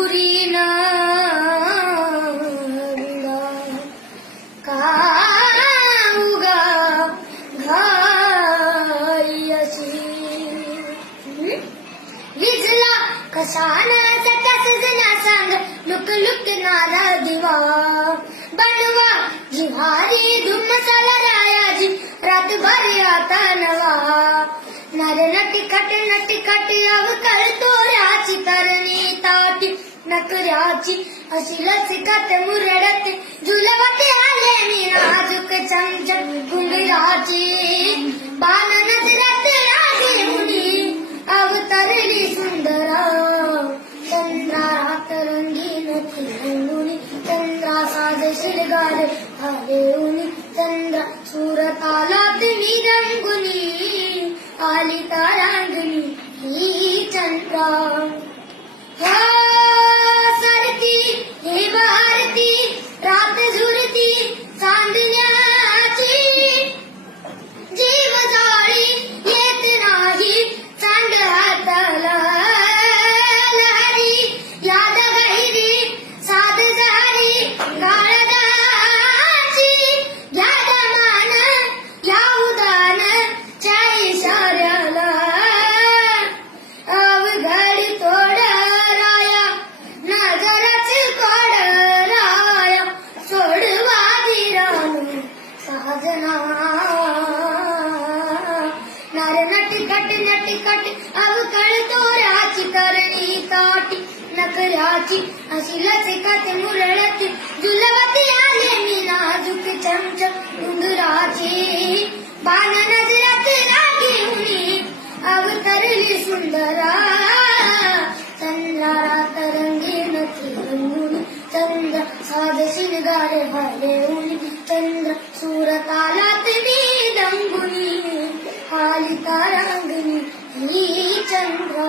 अंगुरी न का उगा घाई अशी विजला कशाना सटा सजना सांग लुक लुकणारा दिवा बनवा जिव्हारी धुम मसाला रायाजी रातभर आता नवा नर नटिकट अवकळ तोऱ्याची करणी ताटी नकऱ्याची अशी लचकत मुरडत झुलवत आले मी नाजूक चमचम घुंगराची बाण नजरात लागे मुनी अवतरली सुंदरा चंद्रात रंगीन रंगुनी चंद्रा साज शिरगार आले उनी चंद्रा सुरतालात मी रंगुनी आली तारांगणी ही चंद्रा सरती हे भारती रात झुरती चांदण्याची जीव जाळी येत नाही चांद हाताला लहरी याद गहिरी साध झाली गाळदाची याद मान या उदान च्या इशाऱ्याला अवघड तोड राया नजरच कोड राया सोडवा दिरानू साजना नर नटिकट अवकळ तोऱ्याची करणी ताटी नकऱ्याची अशी लचकत मुरडत झुलवत आले मी नाजूक चमचम घुंगराची बाण नजरात लागे उनी अवतरली सुंदरा चंद्रात रंगीन रंगुनी चंद्र साध शिनगार भाले उनी चंद्र सुरतालात मी रंगुनी आली तारांगणी ही चंद्रा